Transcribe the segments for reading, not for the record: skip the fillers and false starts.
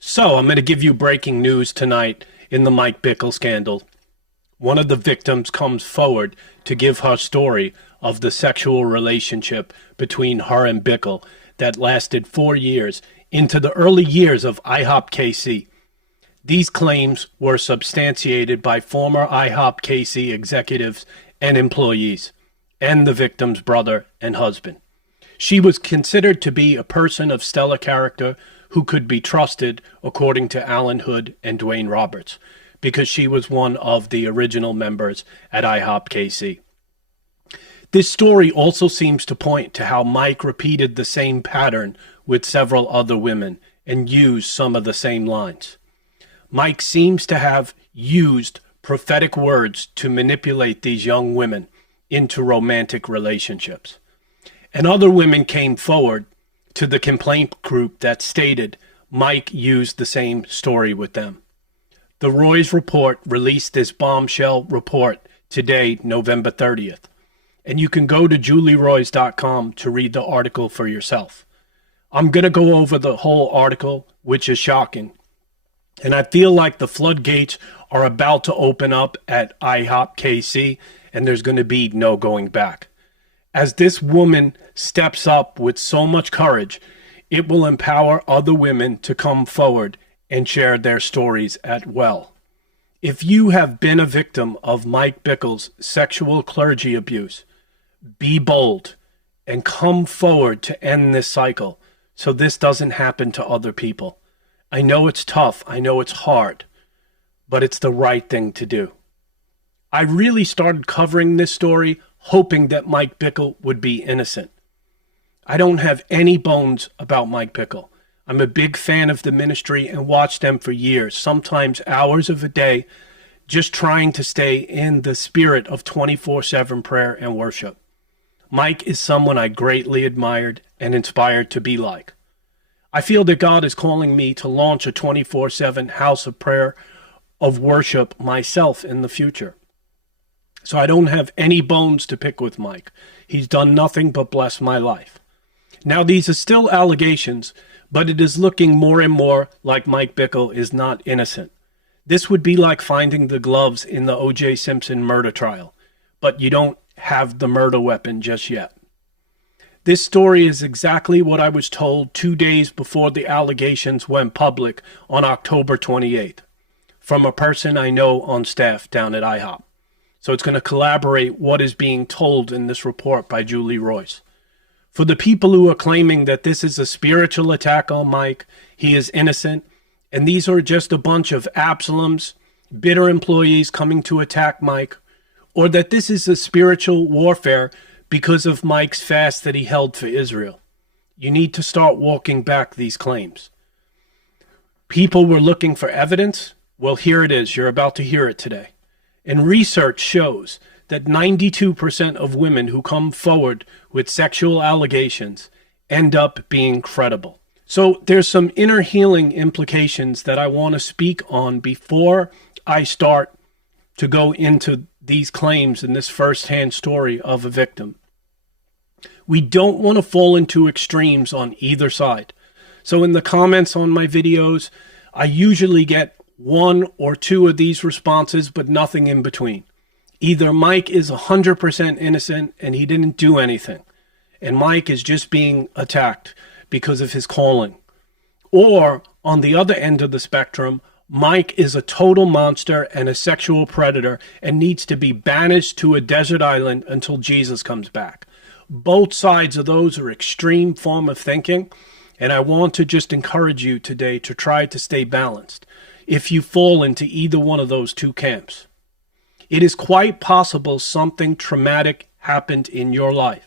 So, I'm going to give you breaking news tonight in the Mike Bickle scandal. One of the victims comes forward to give her story of the sexual relationship between her and Bickle that lasted 4 years into the early years of IHOP KC. These claims were substantiated by former IHOP KC executives and employees, and the victim's brother and husband. She was considered to be a person of stellar character who could be trusted, according to Alan Hood and Dwayne Roberts, because she was one of the original members at IHOP KC. This story also seems to point to how Mike repeated the same pattern with several other women and used some of the same lines. Mike seems to have used prophetic words to manipulate these young women into romantic relationships. And other women came forward to the complaint group that stated Mike used the same story with them. The Roys Report released this bombshell report today, November 30th. And you can go to julieroys.com to read the article for yourself. I'm going to go over the whole article, which is shocking. And I feel like the floodgates are about to open up at IHOP KC, and there's going to be no going back. As this woman steps up with so much courage, it will empower other women to come forward and share their stories as well. If you have been a victim of Mike Bickle's sexual clergy abuse, be bold and come forward to end this cycle so this doesn't happen to other people. I know it's tough, I know it's hard, but it's the right thing to do. I really started covering this story hoping that Mike Bickle would be innocent. I don't have any bones about Mike Bickle. I'm a big fan of the ministry and watched them for years, sometimes hours of a day, just trying to stay in the spirit of 24/7 prayer and worship. Mike is someone I greatly admired and inspired to be like. I feel that God is calling me to launch a 24/7 house of prayer, of worship myself in the future. So I don't have any bones to pick with Mike. He's done nothing but bless my life. Now, these are still allegations, but it is looking more and more like Mike Bickle is not innocent. This would be like finding the gloves in the O.J. Simpson murder trial, but you don't have the murder weapon just yet. This story is exactly what I was told 2 days before the allegations went public on October 28th, from a person I know on staff down at IHOP. So it's going to collaborate what is being told in this report by Julie Roys. For the people who are claiming that this is a spiritual attack on Mike, he is innocent, and these are just a bunch of Absaloms, bitter employees coming to attack Mike, or that this is a spiritual warfare because of Mike's fast that he held for Israel. You need to start walking back these claims. People were looking for evidence. Well, here it is. You're about to hear it today. And research shows that 92% of women who come forward with sexual allegations end up being credible. So there's some inner healing implications that I want to speak on before I start to go into these claims in this first-hand story of a victim. We don't want to fall into extremes on either side. So in the comments on my videos, I usually get 1 or 2 of these responses, but nothing in between. Either Mike is 100% innocent and he didn't do anything, and Mike is just being attacked because of his calling. Or, on the other end of the spectrum, Mike is a total monster and a sexual predator and needs to be banished to a desert island until Jesus comes back. Both sides of those are extreme form of thinking, and I want to just encourage you today to try to stay balanced if you fall into either one of those two camps. It is quite possible something traumatic happened in your life.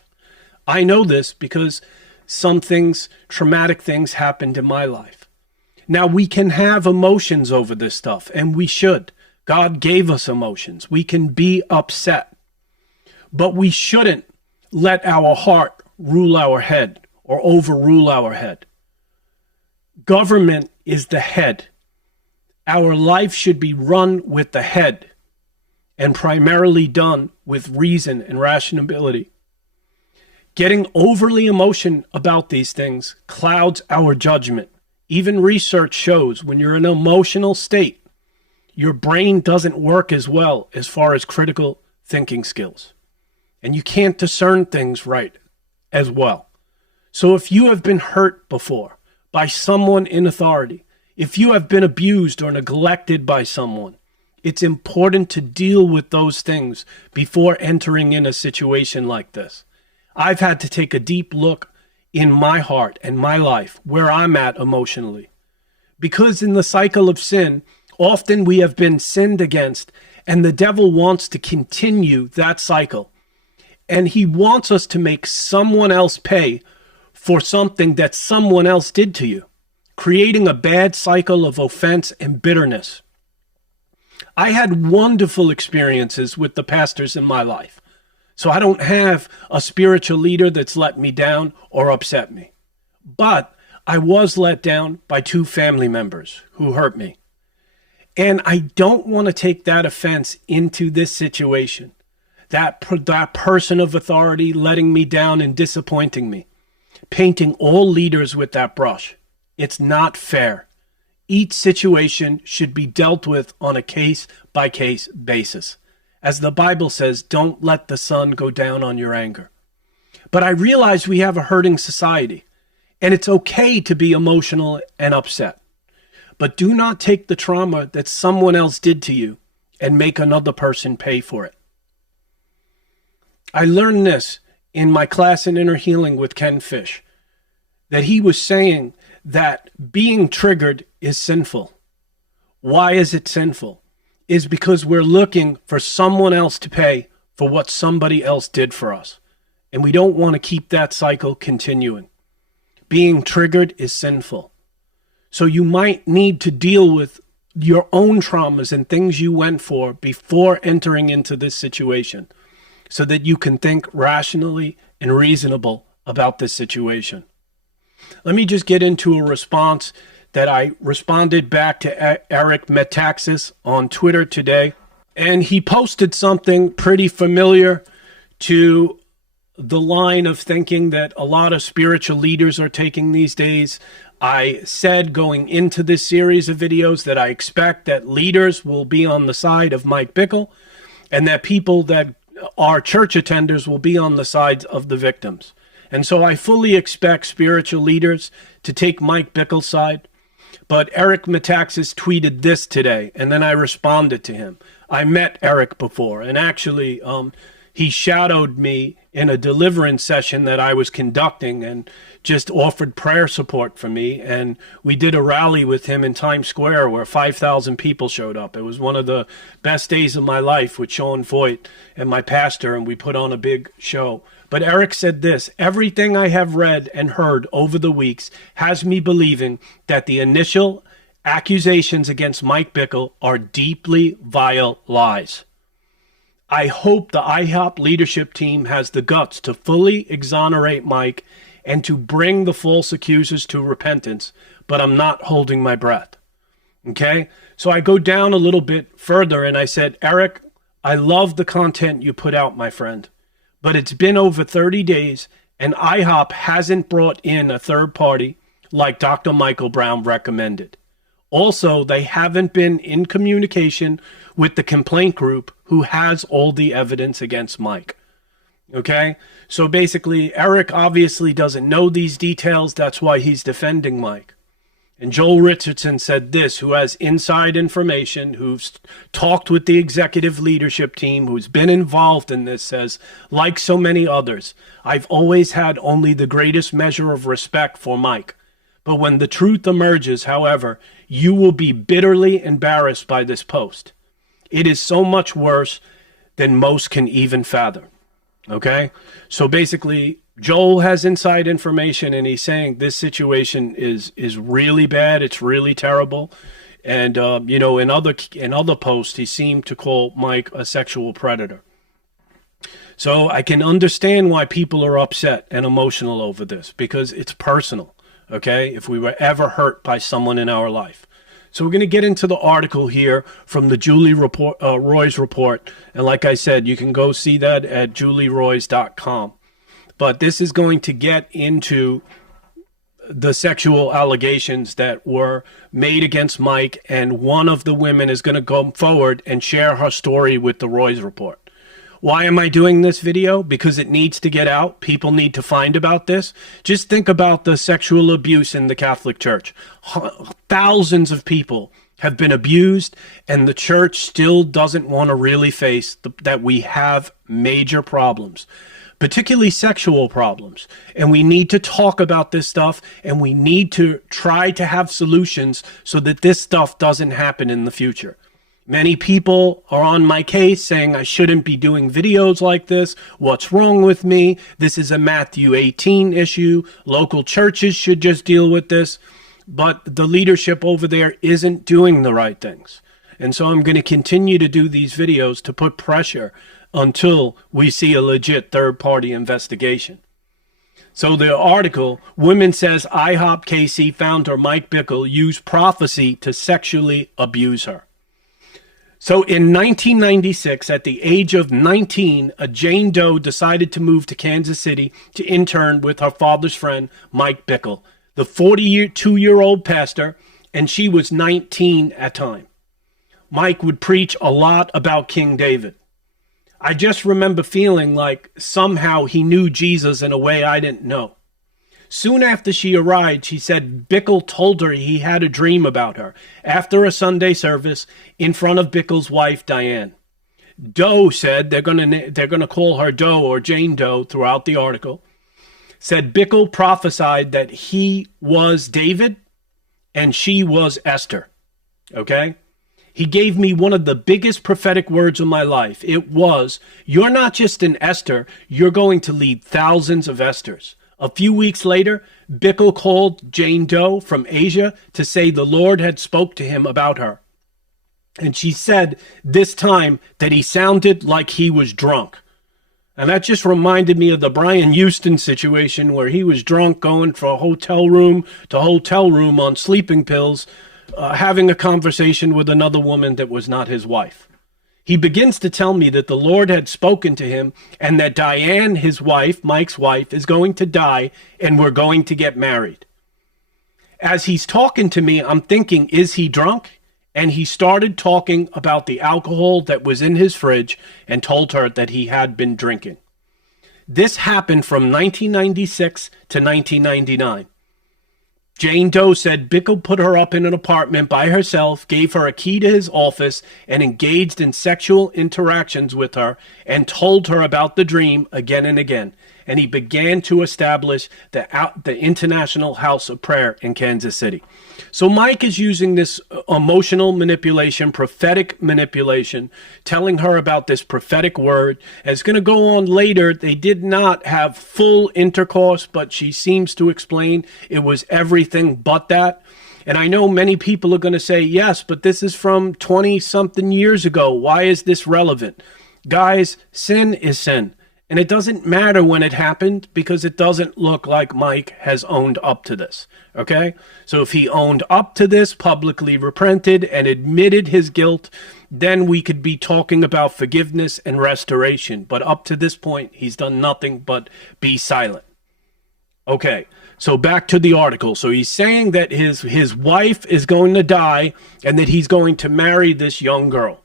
I know this because traumatic things happened in my life. Now, we can have emotions over this stuff, and we should. God gave us emotions. We can be upset. But we shouldn't let our heart rule our head or overrule our head. Government is the head. Our life should be run with the head and primarily done with reason and rationality. Getting overly emotional about these things clouds our judgment, Even research shows when you're in an emotional state, your brain doesn't work as well as far as critical thinking skills. And you can't discern things right as well. So if you have been hurt before by someone in authority, if you have been abused or neglected by someone, it's important to deal with those things before entering in a situation like this. I've had to take a deep look in my heart and my life, where I'm at emotionally. Because in the cycle of sin, often we have been sinned against, and the devil wants to continue that cycle. And he wants us to make someone else pay for something that someone else did to you, creating a bad cycle of offense and bitterness. I had wonderful experiences with the pastors in my life, so I don't have a spiritual leader that's let me down or upset me. But I was let down by 2 family members who hurt me. And I don't want to take that offense into this situation. That person of authority letting me down and disappointing me, painting all leaders with that brush. It's not fair. Each situation should be dealt with on a case-by-case basis. As the Bible says, don't let the sun go down on your anger. But I realize we have a hurting society, and it's okay to be emotional and upset. But do not take the trauma that someone else did to you and make another person pay for it. I learned this in my class in Inner Healing with Ken Fish, that he was saying that being triggered is sinful. Why is it sinful? Is because we're looking for someone else to pay for what somebody else did for us. And we don't want to keep that cycle continuing. Being triggered is sinful. So you might need to deal with your own traumas and things you went for before entering into this situation, so that you can think rationally and reasonable about this situation. Let me just get into a response that I responded back to Eric Metaxas on Twitter today. And he posted something pretty familiar to the line of thinking that a lot of spiritual leaders are taking these days. I said going into this series of videos that I expect that leaders will be on the side of Mike Bickle, and that people that are church attenders will be on the sides of the victims. And so I fully expect spiritual leaders to take Mike Bickle's side. But Eric Metaxas tweeted this today, and then I responded to him. I met Eric before, and actually he shadowed me in a deliverance session that I was conducting and just offered prayer support for me. And we did a rally with him in Times Square where 5,000 people showed up. It was one of the best days of my life with Sean Voigt and my pastor, and we put on a big show. But Eric said this: everything I have read and heard over the weeks has me believing that the initial accusations against Mike Bickle are deeply vile lies. I hope the IHOP leadership team has the guts to fully exonerate Mike and to bring the false accusers to repentance, but I'm not holding my breath. Okay? So I go down a little bit further and I said, Eric, I love the content you put out, my friend, but it's been over 30 days and IHOP hasn't brought in a third party like Dr. Michael Brown recommended. Also, they haven't been in communication with the complaint group who has all the evidence against Mike. Okay? So basically, Eric obviously doesn't know these details. That's why he's defending Mike. And Joel Richardson said this, who has inside information, who's talked with the executive leadership team, who's been involved in this, says, like so many others, I've always had only the greatest measure of respect for Mike. But when the truth emerges, however, you will be bitterly embarrassed by this post. It is so much worse than most can even fathom. Okay? So basically, Joel has inside information, and he's saying this situation is really bad. It's really terrible. And, in other posts, he seemed to call Mike a sexual predator. So I can understand why people are upset and emotional over this, because it's personal. Okay, if we were ever hurt by someone in our life. So we're going to get into the article here from the Julie Roys report. And like I said, you can go see that at julieroys.com. But this is going to get into the sexual allegations that were made against Mike, and one of the women is going to go forward and share her story with the Roy's Report. Why am I doing this video? Because it needs to get out. People need to find about this. Just think about the sexual abuse in the Catholic Church. Thousands of people have been abused, and the church still doesn't want to really face that we have major problems, particularly sexual problems. And we need to talk about this stuff, and we need to try to have solutions so that this stuff doesn't happen in the future. Many people are on my case saying I shouldn't be doing videos like this. What's wrong with me? This is a Matthew 18 issue. Local churches should just deal with this. But the leadership over there isn't doing the right things. And so I'm going to continue to do these videos to put pressure until we see a legit third-party investigation. So the article, Women Says IHOP KC founder Mike Bickle used prophecy to sexually abuse her. So in 1996, at the age of 19, a Jane Doe decided to move to Kansas City to intern with her father's friend, Mike Bickle, the 42-year-old pastor, and she was 19 at the time. Mike would preach a lot about King David. I just remember feeling like somehow he knew Jesus in a way I didn't know. Soon after she arrived, she said Bickle told her he had a dream about her after a Sunday service in front of Bickle's wife, Diane. Doe said, they're gonna call her Doe or Jane Doe throughout the article, said Bickle prophesied that he was David and she was Esther. Okay? He gave me one of the biggest prophetic words of my life. It was, you're not just an Esther, you're going to lead thousands of Esthers. A few weeks later, Bickle called Jane Doe from Asia to say the Lord had spoke to him about her. And she said this time that he sounded like he was drunk. And that just reminded me of the Brian Houston situation where he was drunk going from hotel room to hotel room on sleeping pills, having a conversation with another woman that was not his wife. He begins to tell me that the Lord had spoken to him and that Diane, his wife, Mike's wife, is going to die and we're going to get married. As he's talking to me, I'm thinking, is he drunk? And he started talking about the alcohol that was in his fridge and told her that he had been drinking. This happened from 1996 to 1999. Jane Doe said Bickle put her up in an apartment by herself, gave her a key to his office, and engaged in sexual interactions with her and told her about the dream again and again. And he began to establish the International House of Prayer in Kansas City. So Mike is using this emotional manipulation, prophetic manipulation, telling her about this prophetic word. It's going to go on later. They did not have full intercourse, but she seems to explain it was everything but that. And I know many people are going to say, yes, but this is from 20-something years ago. Why is this relevant? Guys, sin is sin. And it doesn't matter when it happened because it doesn't look like Mike has owned up to this, okay? So if he owned up to this, publicly repented, and admitted his guilt, then we could be talking about forgiveness and restoration. But up to this point, he's done nothing but be silent. Okay, so back to the article. So he's saying that his wife is going to die and that he's going to marry this young girl.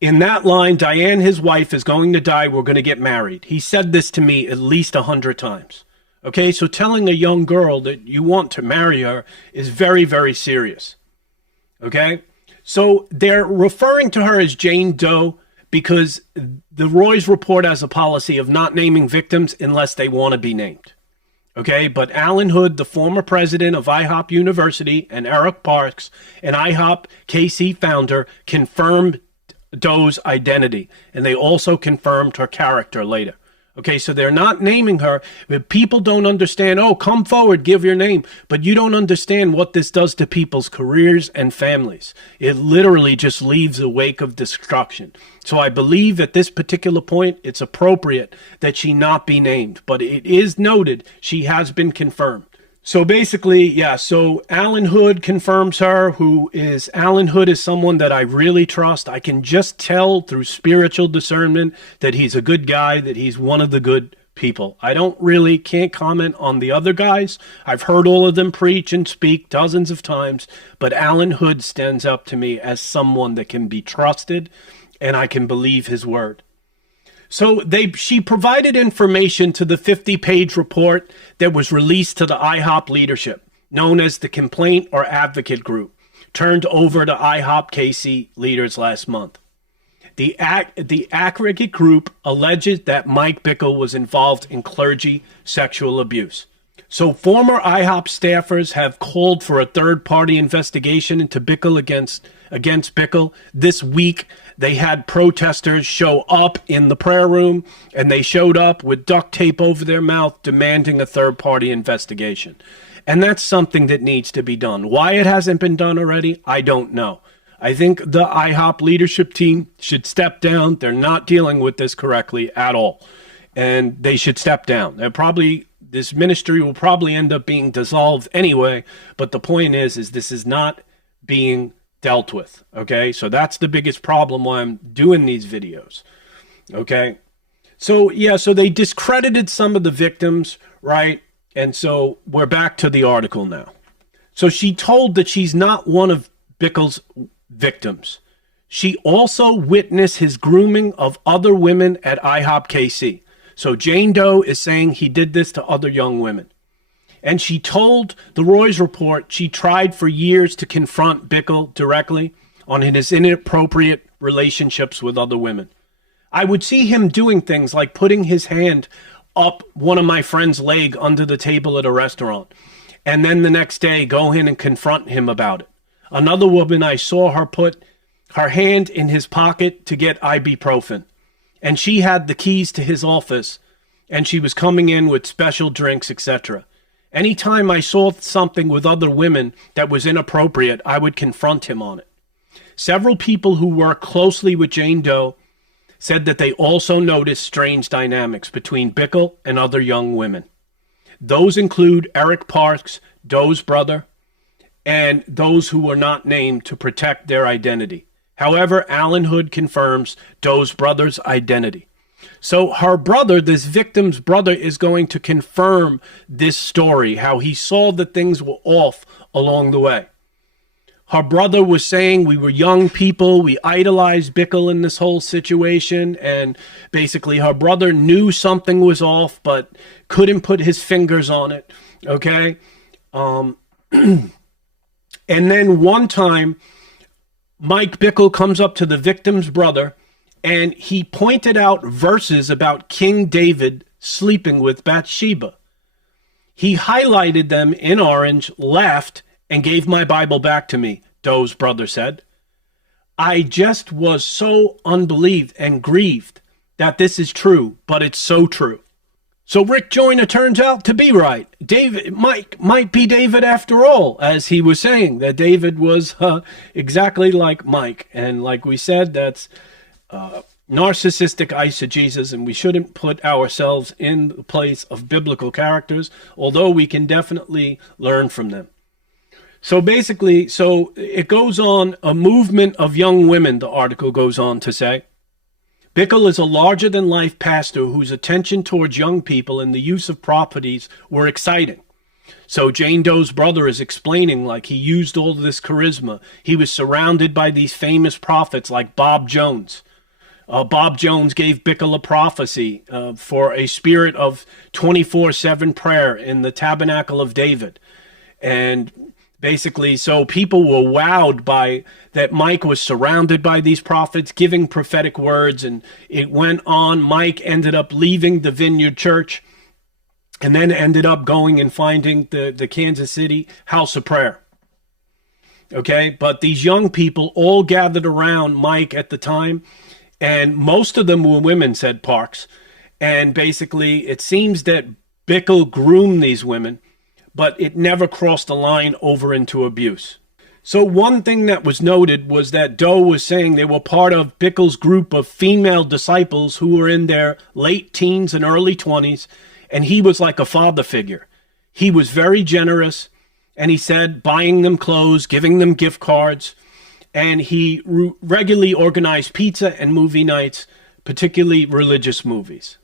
In that line, Diane, his wife, is going to die. We're going to get married. He said this to me at least 100 times. Okay, so telling a young girl that you want to marry her is very, very serious. Okay, so they're referring to her as Jane Doe because the Roy's Report has a policy of not naming victims unless they want to be named. Okay, but Alan Hood, the former president of IHOP University, and Eric Parks, an IHOP KC founder, confirmed Doe's identity, and they also confirmed her character later. Okay, so they're not naming her, but people don't understand, oh, come forward, give your name, but you don't understand what this does to people's careers and families. It literally just leaves a wake of destruction. So I believe at this particular point, it's appropriate that she not be named, but it is noted she has been confirmed. So basically, yeah, so Alan Hood confirms her, Alan Hood is someone that I really trust. I can just tell through spiritual discernment that he's a good guy, that he's one of the good people. people. I can't comment on the other guys. I've heard all of them preach and speak dozens of times, but Alan Hood stands up to me as someone that can be trusted, and I can believe his word. So she provided information to the 50-page report that was released to the IHOP leadership, known as the Complaint or Advocate Group, turned over to IHOP KC leaders last month. The Advocate Group alleges that Mike Bickle was involved in clergy sexual abuse. So former IHOP staffers have called for a third-party investigation into Bickle against Bickle. This week, they had protesters show up in the prayer room, and they showed up with duct tape over their mouth demanding a third-party investigation. And that's something that needs to be done. Why it hasn't been done already, I don't know. I think the IHOP leadership team should step down. They're not dealing with this correctly at all, and they should step down. This ministry will probably end up being dissolved anyway, but the point is this is not being dealt with, okay? So that's the biggest problem why I'm doing these videos, okay? So, yeah, so they discredited some of the victims, right? And so we're back to the article now. So she told that she's not one of Bickle's victims. She also witnessed his grooming of other women at IHOP KC. So Jane Doe is saying he did this to other young women. And she told the Roy's Report she tried for years to confront Bickle directly on his inappropriate relationships with other women. I would see him doing things like putting his hand up one of my friend's leg under the table at a restaurant, and then the next day go in and confront him about it. Another woman, I saw her put her hand in his pocket to get ibuprofen, and she had the keys to his office, and she was coming in with special drinks, etc. Anytime I saw something with other women that was inappropriate, I would confront him on it. Several people who work closely with Jane Doe said that they also noticed strange dynamics between Bickle and other young women. Those include Eric Parks, Doe's brother, and those who were not named to protect their identity. However, Alan Hood confirms Doe's brother's identity. So her brother, this victim's brother, is going to confirm this story, how he saw that things were off along the way. Her brother was saying we were young people, we idolized Bickle in this whole situation, and basically her brother knew something was off but couldn't put his fingers on it, okay? And then one time, Mike Bickle comes up to the victim's brother, and he pointed out verses about King David sleeping with Bathsheba. He highlighted them in orange, laughed, and gave my Bible back to me, Doe's brother said. I just was so unbelieved and grieved that this is true, but it's so true. So Rick Joyner turns out to be right. Mike might be David after all, as he was saying, that David was exactly like Mike. And like we said, that's narcissistic eisegesis, and we shouldn't put ourselves in the place of biblical characters, although we can definitely learn from them. So basically, it goes on, a movement of young women, the article goes on to say. Bickle is a larger-than-life pastor whose attention towards young people and the use of properties were exciting. So Jane Doe's brother is explaining like he used all this charisma. He was surrounded by these famous prophets like Bob Jones. Bob Jones gave Bickle a prophecy for a spirit of 24/7 prayer in the Tabernacle of David. And basically, so people were wowed by that Mike was surrounded by these prophets giving prophetic words, and it went on. Mike ended up leaving the Vineyard Church and then ended up going and finding the Kansas City House of Prayer. Okay, but these young people all gathered around Mike at the time, and most of them were women, said Parks. And basically, it seems that Bickle groomed these women, but it never crossed the line over into abuse. So one thing that was noted was that Doe was saying they were part of Bickle's group of female disciples who were in their late teens and early 20s, and he was like a father figure. He was very generous, and he said buying them clothes, giving them gift cards, and he regularly organized pizza and movie nights, particularly religious movies.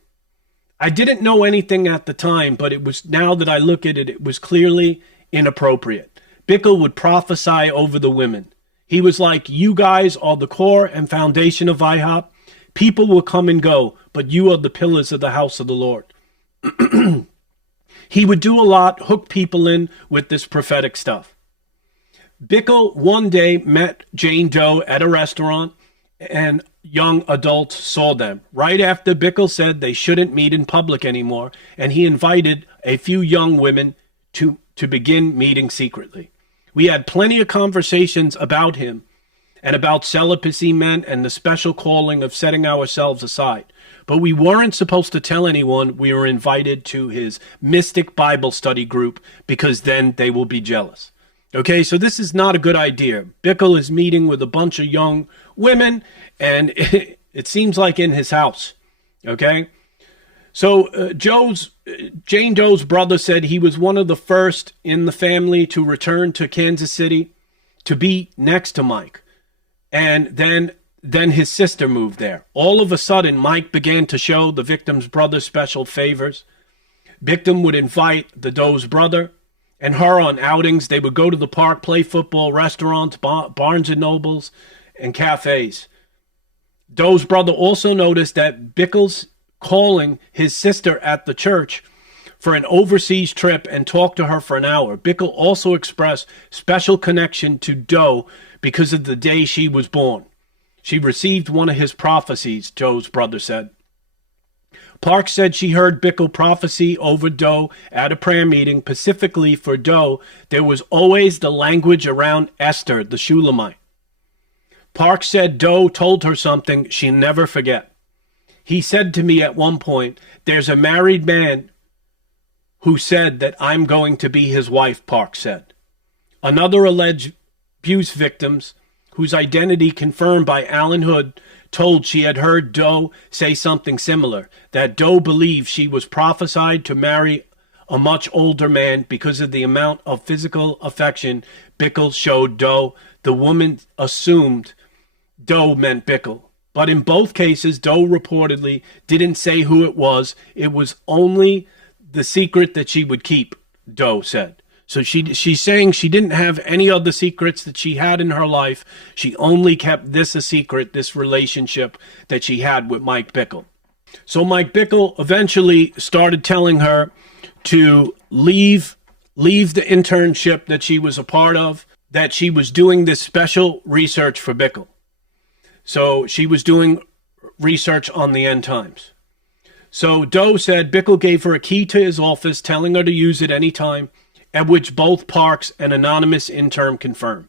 I didn't know anything at the time, but it was, now that I look at it, it was clearly inappropriate. Bickle would prophesy over the women. He was like, you guys are the core and foundation of IHOP. People will come and go, but you are the pillars of the house of the Lord. He would do a lot, hook people in with this prophetic stuff. Bickle one day met Jane Doe at a restaurant, and young adults saw them. Right after Bickle said they shouldn't meet in public anymore, and he invited a few young women to begin meeting secretly. We had plenty of conversations about him and about celibacy men and the special calling of setting ourselves aside. But we weren't supposed to tell anyone we were invited to his mystic Bible study group, because then they will be jealous. Okay, so this is not a good idea. Bickle is meeting with a bunch of young women, and it seems like in his house. Okay, so Jane Doe's brother said he was one of the first in the family to return to Kansas City to be next to Mike. And then his sister moved there. All of a sudden, Mike began to show the victim's brother special favors. Victim would invite the Doe's brother and her on outings. They would go to the park, play football, restaurants, Barnes and Nobles, and cafes. Doe's brother also noticed that Bickle's calling his sister at the church for an overseas trip and talked to her for an hour. Bickle also expressed special connection to Doe because of the day she was born. She received one of his prophecies, Doe's brother said. Parks said she heard Bickle prophecy over Doe at a prayer meeting. Specifically for Doe, there was always the language around Esther, the Shulamite. Parks said Doe told her something she'll never forget. He said to me at one point, there's a married man who said that I'm going to be his wife, Parks said. Another alleged abuse victims, whose identity confirmed by Alan Hood, told she had heard Doe say something similar, that Doe believed she was prophesied to marry a much older man because of the amount of physical affection Bickle showed Doe. The woman assumed Doe meant Bickle. But in both cases, Doe reportedly didn't say who it was. It was only the secret that she would keep, Doe said. So she's saying she didn't have any other secrets that she had in her life. She only kept this a secret, this relationship that she had with Mike Bickle. So Mike Bickle eventually started telling her to leave the internship that she was a part of, that she was doing this special research for Bickle. So she was doing research on the end times. So Doe said Bickle gave her a key to his office, telling her to use it anytime, at which both Parks and anonymous intern confirmed.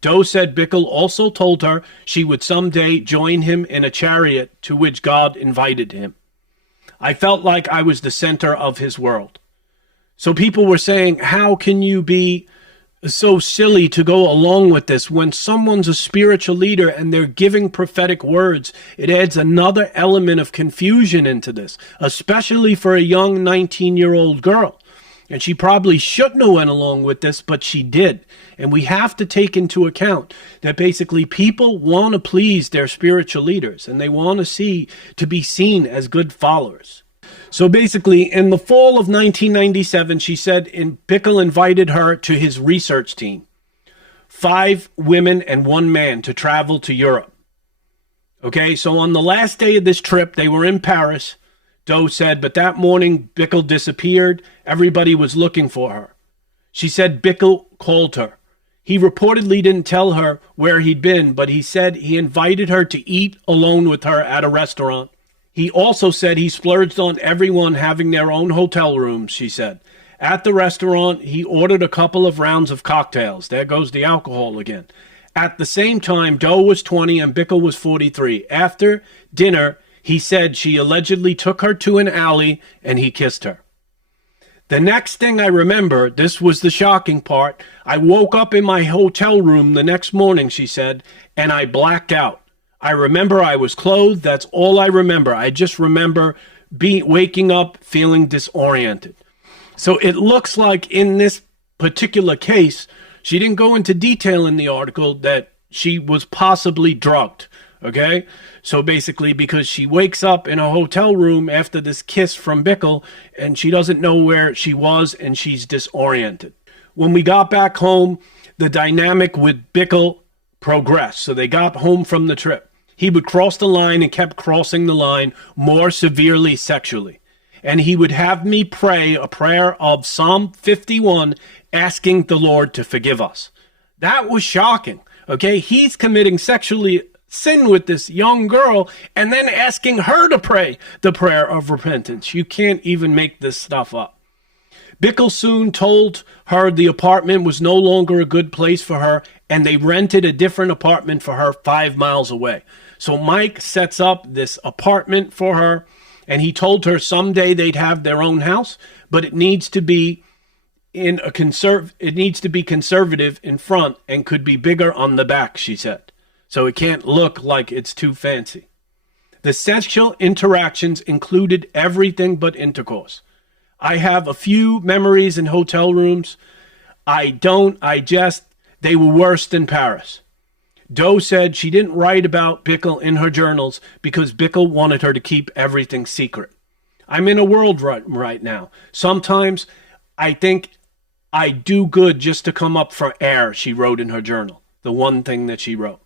Doe said Bickle also told her she would someday join him in a chariot to which God invited him. I felt like I was the center of his world. So people were saying, how can you be so silly to go along with this when someone's a spiritual leader and they're giving prophetic words? It adds another element of confusion into this, especially for a young 19-year-old girl. And she probably shouldn't have went along with this, but she did. And we have to take into account that basically people want to please their spiritual leaders and they want to be seen as good followers. So basically, in the fall of 1997, she said Bickle invited her to his research team, 5 women and 1 man, to travel to Europe. Okay, so on the last day of this trip, they were in Paris, Doe said, but that morning Bickle disappeared. Everybody was looking for her. She said Bickle called her. He reportedly didn't tell her where he'd been, but he said he invited her to eat alone with her at a restaurant. He also said he splurged on everyone having their own hotel rooms, she said. At the restaurant, he ordered a couple of rounds of cocktails. There goes the alcohol again. At the same time, Doe was 20 and Bickle was 43. After dinner, he said she allegedly took her to an alley and he kissed her. The next thing I remember, this was the shocking part, I woke up in my hotel room the next morning, she said, and I blacked out. I remember I was clothed. That's all I remember. I just remember waking up feeling disoriented. So it looks like in this particular case, she didn't go into detail in the article that she was possibly drugged. Okay? So basically, because she wakes up in a hotel room after this kiss from Bickle, and she doesn't know where she was, and she's disoriented. When we got back home, the dynamic with Bickle progressed. So they got home from the trip. He would cross the line and kept crossing the line more severely sexually. And he would have me pray a prayer of Psalm 51, asking the Lord to forgive us. That was shocking. Okay, he's committing sexually sin with this young girl and then asking her to pray the prayer of repentance. You can't even make this stuff up. Bickle soon told her the apartment was no longer a good place for her, and they rented a different apartment for her 5 miles away. So Mike sets up this apartment for her, and he told her someday they'd have their own house, but it needs to be conservative in front and could be bigger on the back, she said. So it can't look like it's too fancy. The sexual interactions included everything but intercourse. I have a few memories in hotel rooms. They were worse than Paris. Doe said she didn't write about Bickle in her journals because Bickle wanted her to keep everything secret. I'm in a world right now. Sometimes I think I do good just to come up for air, she wrote in her journal, the one thing that she wrote.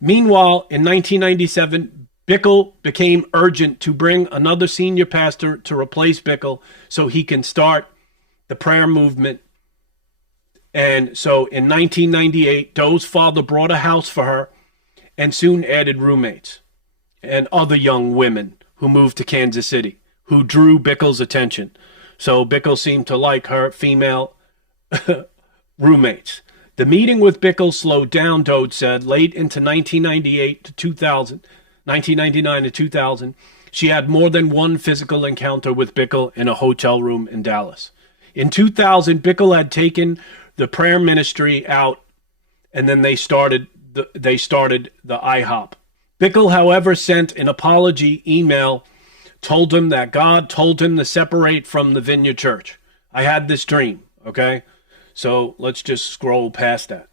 Meanwhile, in 1997, Bickle became urgent to bring another senior pastor to replace Bickle so he can start the prayer movement. And so in 1998, Doe's father brought a house for her and soon added roommates and other young women who moved to Kansas City, who drew Bickle's attention. So Bickle seemed to like her female roommates. The meeting with Bickle slowed down, Doe said, late into 1998 to 2000. 1999 to 2000, she had more than one physical encounter with Bickle in a hotel room in Dallas. In 2000, Bickle had taken the prayer ministry out, and then they started the IHOP. Bickle, however, sent an apology email, told him that God told him to separate from the Vineyard Church. I had this dream, okay? So let's just scroll past that.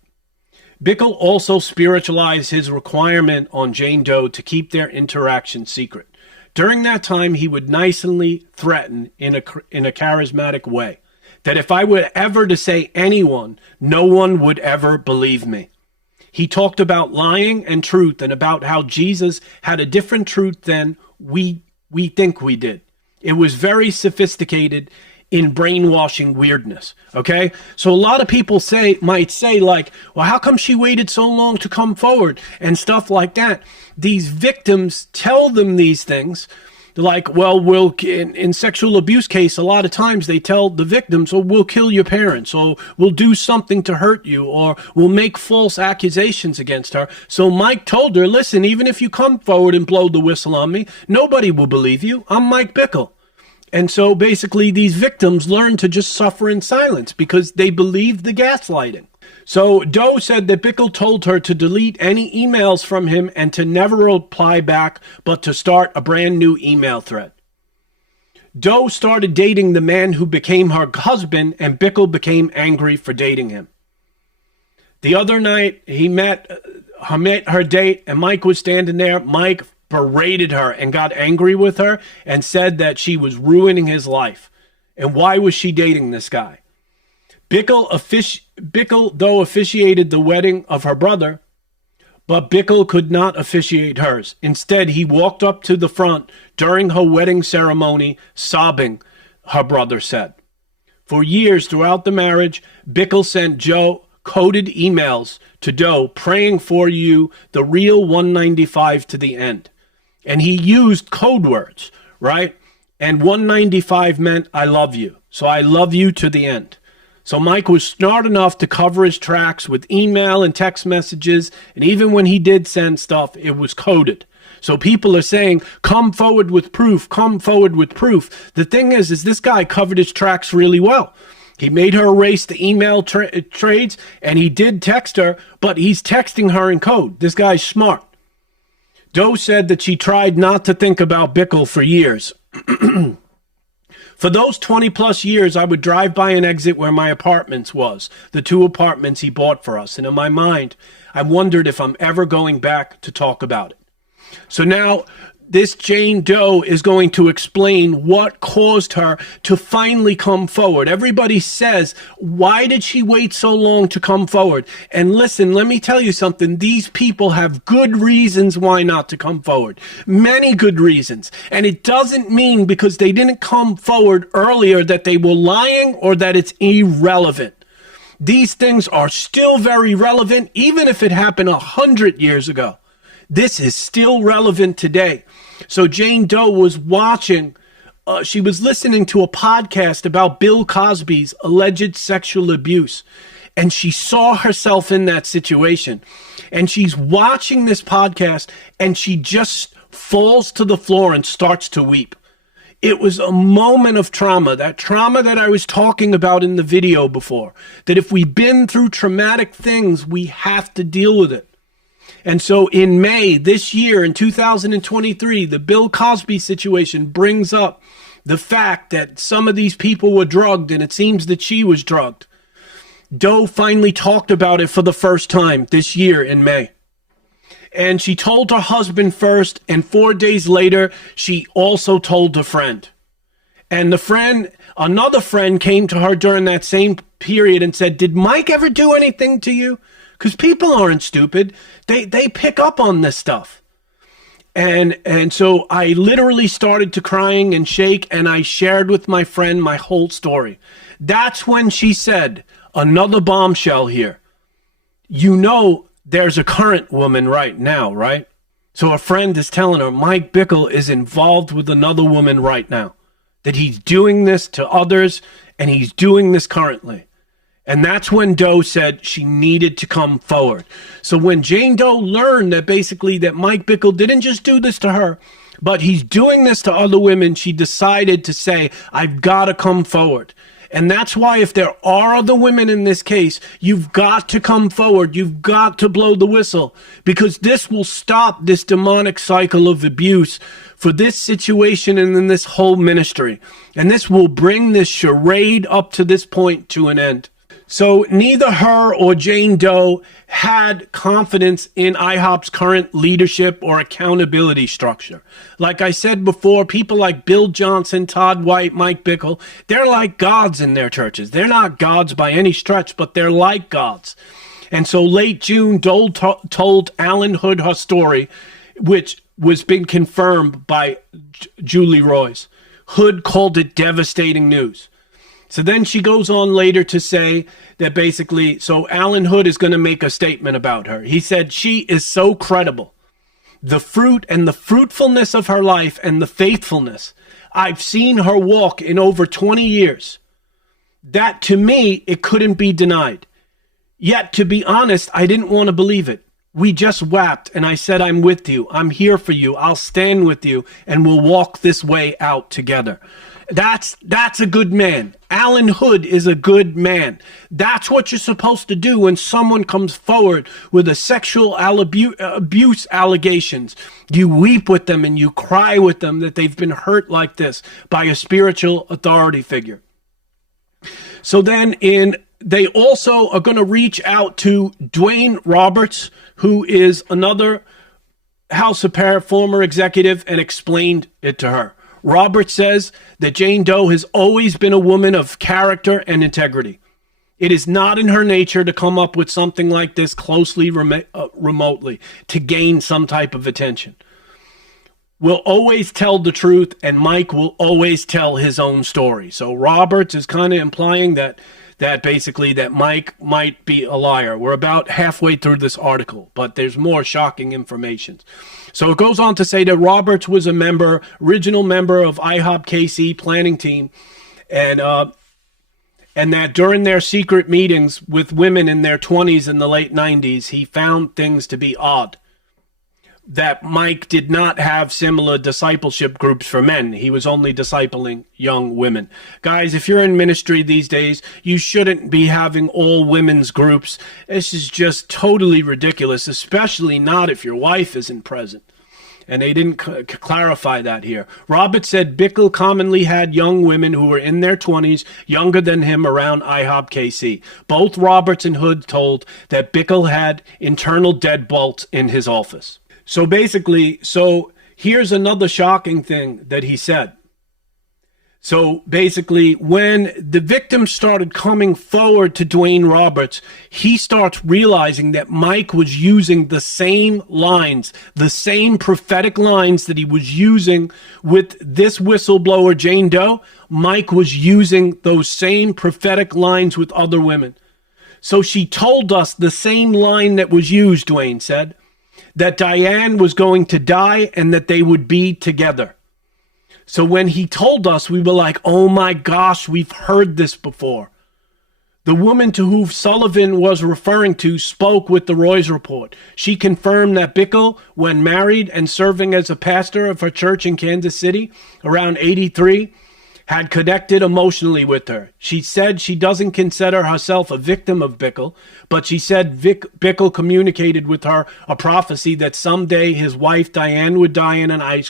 Bickle also spiritualized his requirement on Jane Doe to keep their interaction secret. During that time, he would nicely threaten in a charismatic way that if I were ever to say anyone, no one would ever believe me. He talked about lying and truth and about how Jesus had a different truth than we think we did. It was very sophisticated in brainwashing weirdness, okay? So a lot of people might say like, well, how come she waited so long to come forward and stuff like that? These victims tell them these things like, well, in sexual abuse case, a lot of times they tell the victims, oh, we'll kill your parents, or we'll do something to hurt you, or we'll make false accusations against her. So Mike told her, listen, even if you come forward and blow the whistle on me, nobody will believe you. I'm Mike Bickle. And so basically these victims learned to just suffer in silence because they believed the gaslighting. So Doe said that Bickle told her to delete any emails from him and to never reply back, but to start a brand new email thread. Doe started dating the man who became her husband, and Bickle became angry for dating him. The other night, he met her date, and Mike was standing there. Mike berated her and got angry with her and said that she was ruining his life. And why was she dating this guy? Bickle, though, officiated the wedding of her brother, but Bickle could not officiate hers. Instead, he walked up to the front during her wedding ceremony, sobbing, her brother said. For years throughout the marriage, Bickle sent Joe coded emails to Doe praying for you, the real 195 to the end. And he used code words, right? And 195 meant I love you. So I love you to the end. So Mike was smart enough to cover his tracks with email and text messages. And even when he did send stuff, it was coded. So people are saying, come forward with proof, come forward with proof. The thing is this guy covered his tracks really well. He made her erase the email trades, and he did text her, but he's texting her in code. This guy's smart. Doe said that she tried not to think about Bickle for years. For those 20 plus years, I would drive by an exit where my apartments was, the 2 apartments he bought for us. And in my mind, I wondered if I'm ever going back to talk about it. So now this Jane Doe is going to explain what caused her to finally come forward. Everybody says, why did she wait so long to come forward? And listen, let me tell you something. These people have good reasons why not to come forward. Many good reasons. And it doesn't mean because they didn't come forward earlier that they were lying or that it's irrelevant. These things are still very relevant, even if it happened 100 years ago. This is still relevant today. So Jane Doe was she was listening to a podcast about Bill Cosby's alleged sexual abuse, and she saw herself in that situation. And she's watching this podcast, and she just falls to the floor and starts to weep. It was a moment of trauma, that trauma that I was talking about in the video before, that if we've been through traumatic things, we have to deal with it. And so in May this year, in 2023, the Bill Cosby situation brings up the fact that some of these people were drugged, and it seems that she was drugged. Doe finally talked about it for the first time this year in May. And she told her husband first, and 4 days later, she also told a friend. And another friend came to her during that same period and said, "Did Mike ever do anything to you?" Because people aren't stupid. They pick up on this stuff. And so I literally started to crying and shake, and I shared with my friend my whole story. That's when she said, another bombshell here. You know there's a current woman right now, right? So a friend is telling her, Mike Bickle is involved with another woman right now. That he's doing this to others, and he's doing this currently. And that's when Doe said she needed to come forward. So when Jane Doe learned that basically that Mike Bickle didn't just do this to her, but he's doing this to other women, she decided to say, I've got to come forward. And that's why if there are other women in this case, you've got to come forward. You've got to blow the whistle, because this will stop this demonic cycle of abuse for this situation and in this whole ministry. And this will bring this charade up to this point to an end. So neither her or Jane Doe had confidence in IHOP's current leadership or accountability structure. Like I said before, people like Bill Johnson, Todd White, Mike Bickle, they're like gods in their churches. They're not gods by any stretch, but they're like gods. And so late June, Doe told Alan Hood her story, which was been confirmed by Julie Roys. Hood called it devastating news. So then she goes on later to say that basically, so Alan Hood is going to make a statement about her. He said, she is so credible. The fruit and the fruitfulness of her life and the faithfulness. I've seen her walk in over 20 years. That to me, it couldn't be denied. Yet, to be honest, I didn't want to believe it. We just wept, and I said, I'm with you. I'm here for you. I'll stand with you, and we'll walk this way out together. That's a good man. Alan Hood is a good man. That's what you're supposed to do when someone comes forward with a sexual abuse allegations. You weep with them and you cry with them that they've been hurt like this by a spiritual authority figure. So then they also are going to reach out to Dwayne Roberts, who is another House of Prayer former executive, and explained it to her. Roberts says that Jane Doe has always been a woman of character and integrity. It is not in her nature to come up with something like this closely remotely to gain some type of attention. We'll always tell the truth, and Mike will always tell his own story. So Roberts is kind of implying that basically that Mike might be a liar. We're about halfway through this article, but there's more shocking information. So it goes on to say that Roberts was a original member of IHOP KC planning team, and that during their secret meetings with women in their 20s in the late 90s, he found things to be odd. That Mike did not have similar discipleship groups for men. He was only discipling young women. Guys, if you're in ministry these days, you shouldn't be having all women's groups. This is just totally ridiculous, especially not if your wife isn't present. And they didn't clarify that here. Roberts said Bickle commonly had young women who were in their 20s, younger than him, around IHOP KC. Both Roberts and Hood told that Bickle had internal deadbolts in his office. So basically, here's another shocking thing that he said. So basically, when the victim started coming forward to Dwayne Roberts, he starts realizing that Mike was using the same lines, the same prophetic lines that he was using with this whistleblower, Jane Doe. Mike was using those same prophetic lines with other women. So she told us the same line that was used, Dwayne said, that Diane was going to die and that they would be together. So when he told us, we were like, oh my gosh, we've heard this before. The woman to whom Sullivan was referring to spoke with the Roy's Report. She confirmed that Bickle, when married and serving as a pastor of her church in Kansas City around 83, had connected emotionally with her. She said she doesn't consider herself a victim of Bickle, but she said Bickle communicated with her a prophecy that someday his wife Diane would die in an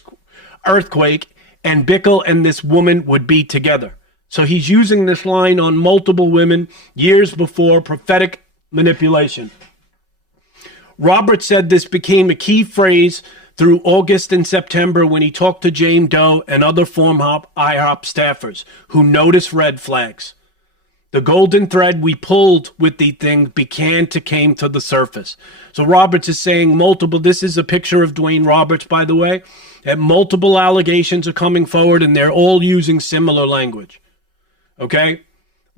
earthquake, and Bickle and this woman would be together. So he's using this line on multiple women years before, prophetic manipulation. Roberts said this became a key phrase through August and September when he talked to Jane Doe and other former IHOP staffers who noticed red flags. The golden thread we pulled with the thing came to the surface. So Roberts is saying this is a picture of Dwayne Roberts, by the way, that multiple allegations are coming forward and they're all using similar language. Okay?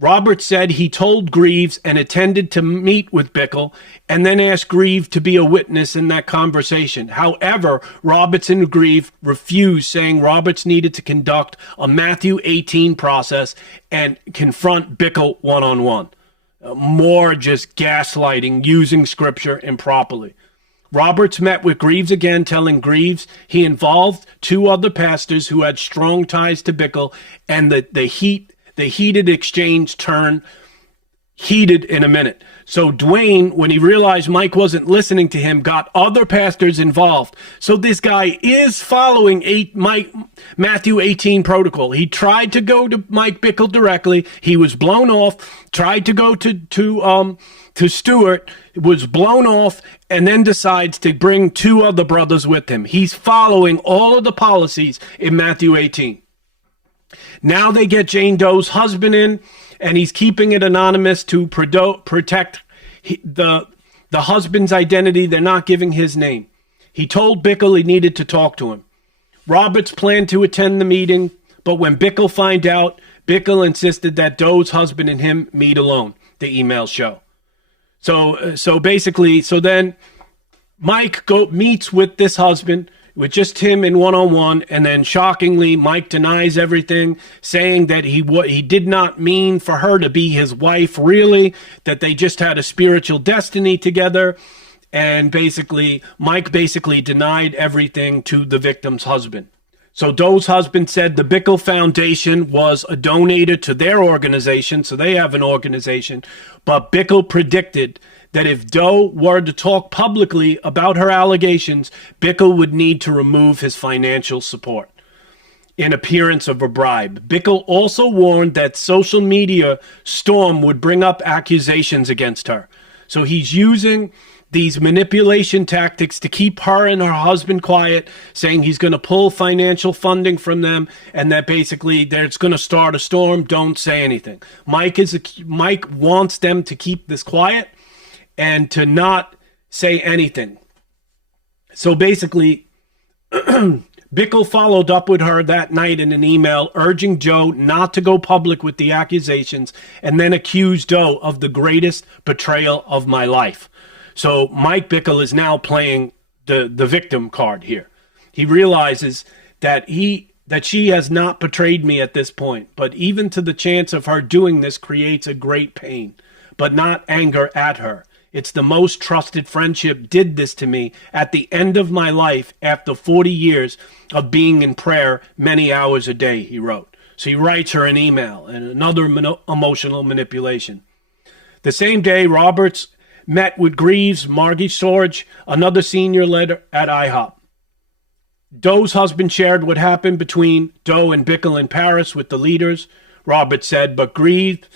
Roberts said he told Greaves and attended to meet with Bickle and then asked Greaves to be a witness in that conversation. However, Roberts and Greaves refused, saying Roberts needed to conduct a Matthew 18 process and confront Bickle one-on-one. More just gaslighting, using scripture improperly. Roberts met with Greaves again, telling Greaves he involved two other pastors who had strong ties to Bickle, and the heated exchange turned heated in a minute. So Dwayne, when he realized Mike wasn't listening to him, got other pastors involved. So this guy is following Matthew 18 protocol. He tried to go to Mike Bickle directly. He was blown off. Tried to go to Stewart, was blown off, and then decides to bring two other brothers with him. He's following all of the policies in Matthew 18. Now they get Jane Doe's husband in, and he's keeping it anonymous to protect the husband's identity. They're not giving his name. He told Bickle he needed to talk to him. Roberts planned to attend the meeting, but when Bickle found out, Bickle insisted that Doe's husband and him meet alone, the emails show. So then Mike meets with this husband, with just him in one-on-one, and then shockingly, Mike denies everything, saying that he did not mean for her to be his wife, really, that they just had a spiritual destiny together, and Mike denied everything to the victim's husband. So Doe's husband said the Bickle Foundation was a donator to their organization, so they have an organization, but Bickle predicted that if Doe were to talk publicly about her allegations, Bickle would need to remove his financial support in appearance of a bribe. Bickle also warned that social media storm would bring up accusations against her. So he's using these manipulation tactics to keep her and her husband quiet, saying he's going to pull financial funding from them and that basically it's going to start a storm. Don't say anything. Mike wants them to keep this quiet and to not say anything. So basically, Bickle followed up with her that night in an email urging Doe not to go public with the accusations and then accused Doe of the greatest betrayal of my life. So Mike Bickle is now playing the victim card here. He realizes that she has not betrayed me at this point, but even to the chance of her doing this creates a great pain, but not anger at her. It's the most trusted friendship did this to me at the end of my life after 40 years of being in prayer many hours a day, he wrote. So he writes her an email and another emotional manipulation. The same day, Roberts met with Greaves, Margie Sorge, another senior leader at IHOP. Doe's husband shared what happened between Doe and Bickle in Paris with the leaders, Roberts said, but Grieve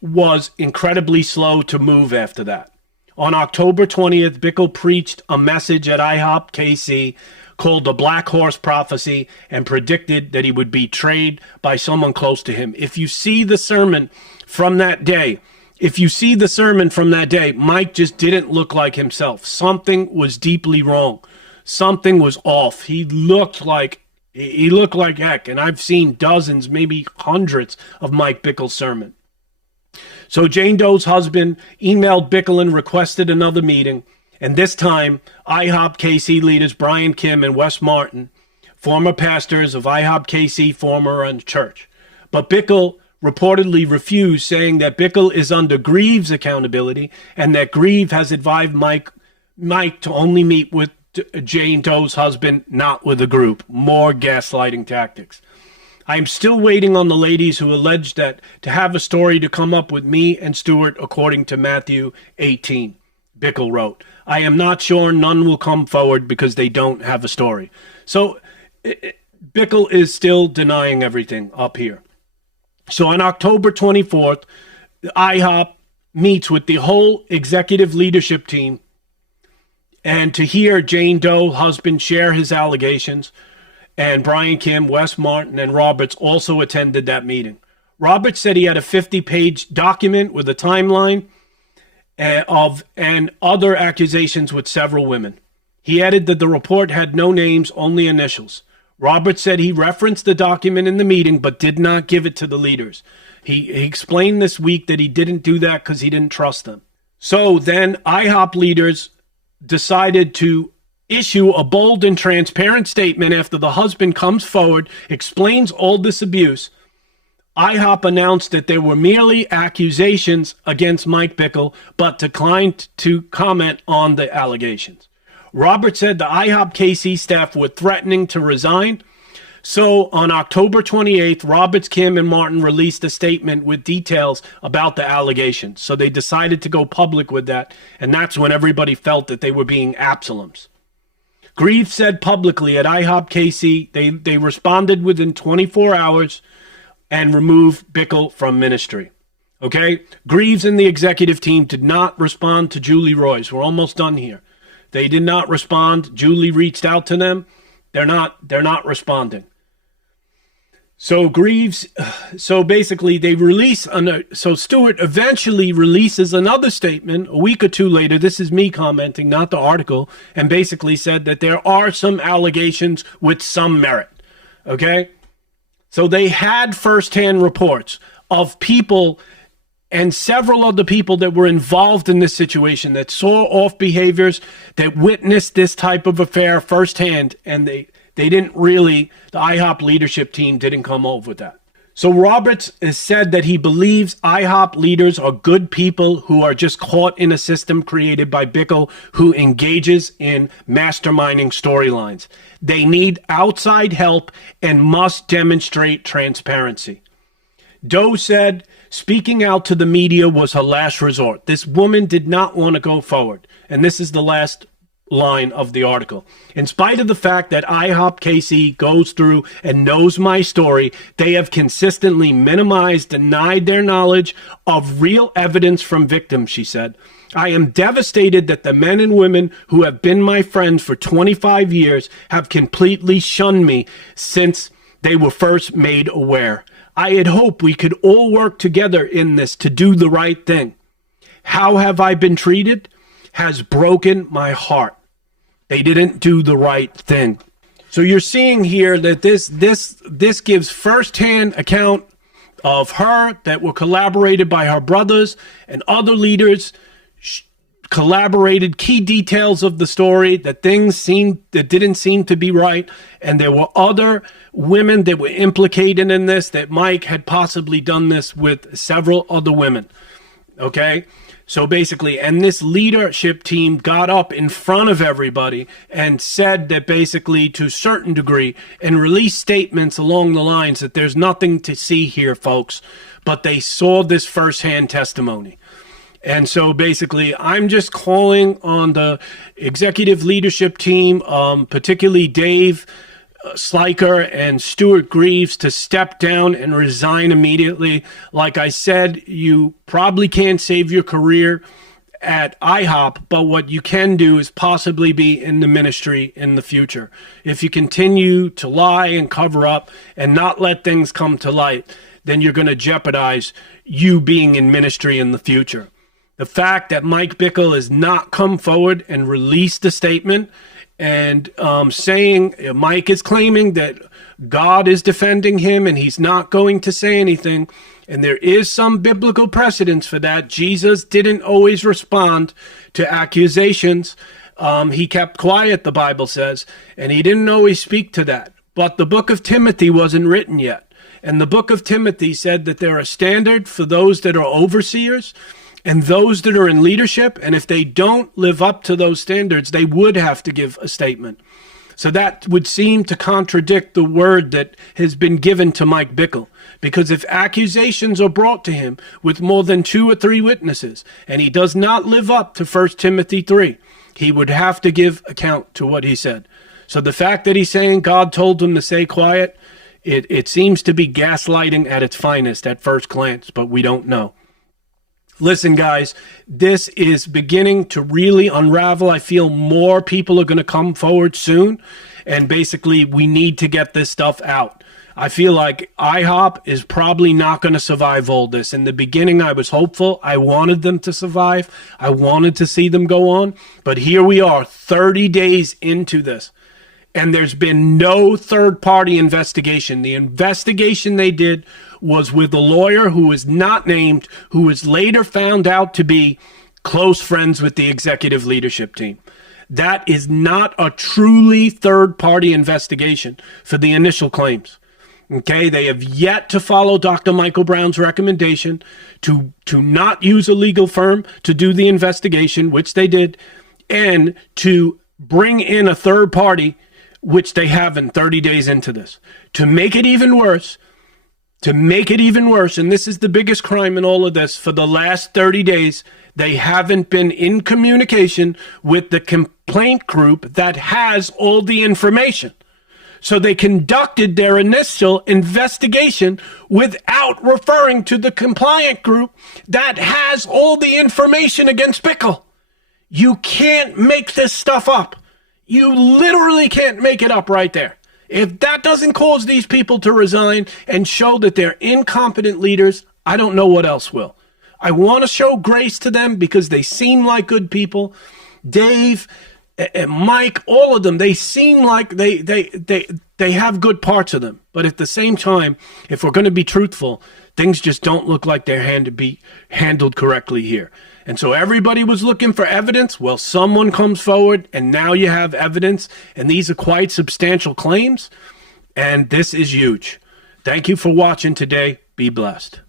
was incredibly slow to move after that. On October 20th, Bickle preached a message at IHOP KC called the Black Horse Prophecy and predicted that he would be betrayed by someone close to him. If you see the sermon from that day, Mike just didn't look like himself. Something was deeply wrong. Something was off. He looked like heck, and I've seen dozens, maybe hundreds of Mike Bickle's sermon. So Jane Doe's husband emailed Bickle and requested another meeting, and this time IHOP KC leaders Brian Kim and Wes Martin, former pastors of IHOP KC, former church. But Bickle reportedly refused, saying that Bickle is under Grieve's accountability and that Grieve has advised Mike to only meet with Jane Doe's husband, not with a group. More gaslighting tactics. I am still waiting on the ladies who allege that to have a story to come up with me and Stuart according to Matthew 18, Bickle wrote. I am not sure, none will come forward because they don't have a story. So Bickle is still denying everything up here. So on October 24th, IHOP meets with the whole executive leadership team and to hear Jane Doe husband share his allegations. And Brian Kim, Wes Martin, and Roberts also attended that meeting. Roberts said he had a 50-page document with a timeline and other accusations with several women. He added that the report had no names, only initials. Roberts said he referenced the document in the meeting but did not give it to the leaders. He explained this week that he didn't do that because he didn't trust them. So then IHOP leaders decided to issue a bold and transparent statement after the husband comes forward, explains all this abuse. IHOP announced that there were merely accusations against Mike Bickle, but declined to comment on the allegations. Robert said the IHOP KC staff were threatening to resign. So on October 28th, Roberts, Kim, and Martin released a statement with details about the allegations. So they decided to go public with that, and that's when everybody felt that they were being Absaloms. Grieve said publicly at IHOP KC they responded within 24 hours and removed Bickle from ministry. Okay? Greaves and the executive team did not respond to Julie Roys. We're almost done here. They did not respond. Julie reached out to them. They're not responding. So basically they release, so Stuart eventually releases another statement a week or two later. This is me commenting, not the article, and basically said that there are some allegations with some merit. Okay? So they had firsthand reports of people and several other people that were involved in this situation that saw off behaviors, that witnessed this type of affair firsthand, and they didn't really, the IHOP leadership team didn't come over with that. So Roberts has said that he believes IHOP leaders are good people who are just caught in a system created by Bickle who engages in masterminding storylines. They need outside help and must demonstrate transparency. Doe said speaking out to the media was her last resort. This woman did not want to go forward. And this is the last line of the article. In spite of the fact that IHOP KC goes through and knows my story, they have consistently minimized, denied their knowledge of real evidence from victims, she said. I am devastated that the men and women who have been my friends for 25 years have completely shunned me since they were first made aware. I had hoped we could all work together in this to do the right thing. How have I been treated? Has broken my heart. They didn't do the right thing. So you're seeing here that this gives firsthand account of her that were collaborated by her brothers and other leaders, collaborated key details of the story, that things that didn't seem to be right, and there were other women that were implicated in this, that Mike had possibly done this with several other women. Okay? So basically, and this leadership team got up in front of everybody and said that basically to a certain degree and released statements along the lines that there's nothing to see here, folks, but they saw this firsthand testimony. And so basically, I'm just calling on the executive leadership team, particularly Dave, Sliker and Stuart Greaves to step down and resign immediately. Like I said, you probably can't save your career at IHOP, but what you can do is possibly be in the ministry in the future. If you continue to lie and cover up and not let things come to light, then you're going to jeopardize you being in ministry in the future. The fact that Mike Bickle has not come forward and released a statement and saying, Mike is claiming that God is defending him and he's not going to say anything. And there is some biblical precedence for that. Jesus didn't always respond to accusations. He kept quiet, the Bible says, and he didn't always speak to that. But the book of Timothy wasn't written yet. And the book of Timothy said that there are standards for those that are overseers and those that are in leadership. And if they don't live up to those standards, they would have to give a statement. So that would seem to contradict the word that has been given to Mike Bickle. Because if accusations are brought to him with more than 2 or 3 witnesses, and he does not live up to 1 Timothy 3, he would have to give account to what he said. So the fact that he's saying God told him to stay quiet, it seems to be gaslighting at its finest at first glance, but we don't know. Listen, guys, this is beginning to really unravel. I feel more people are going to come forward soon, and basically we need to get this stuff out. I feel like IHOP is probably not going to survive all this. In the beginning, I was hopeful. I wanted them to survive. I wanted to see them go on. But here we are, 30 days into this. And there's been no third-party investigation. The investigation they did was with a lawyer who was not named, who was later found out to be close friends with the executive leadership team. That is not a truly third-party investigation for the initial claims. Okay, they have yet to follow Dr. Michael Brown's recommendation to not use a legal firm to do the investigation, which they did, and to bring in a third party, which they haven't 30 days into this. To make it even worse, and this is the biggest crime in all of this, for the last 30 days, they haven't been in communication with the complaint group that has all the information. So they conducted their initial investigation without referring to the compliant group that has all the information against Bickle. You can't make this stuff up. You literally can't make it up right there. If that doesn't cause these people to resign and show that they're incompetent leaders, I don't know what else will. I want to show grace to them because they seem like good people. Dave and Mike, all of them, they seem like they have good parts of them. But at the same time, if we're going to be truthful, things just don't look like they're handled correctly here. And so everybody was looking for evidence. Well, someone comes forward, and now you have evidence. And these are quite substantial claims. And this is huge. Thank you for watching today. Be blessed.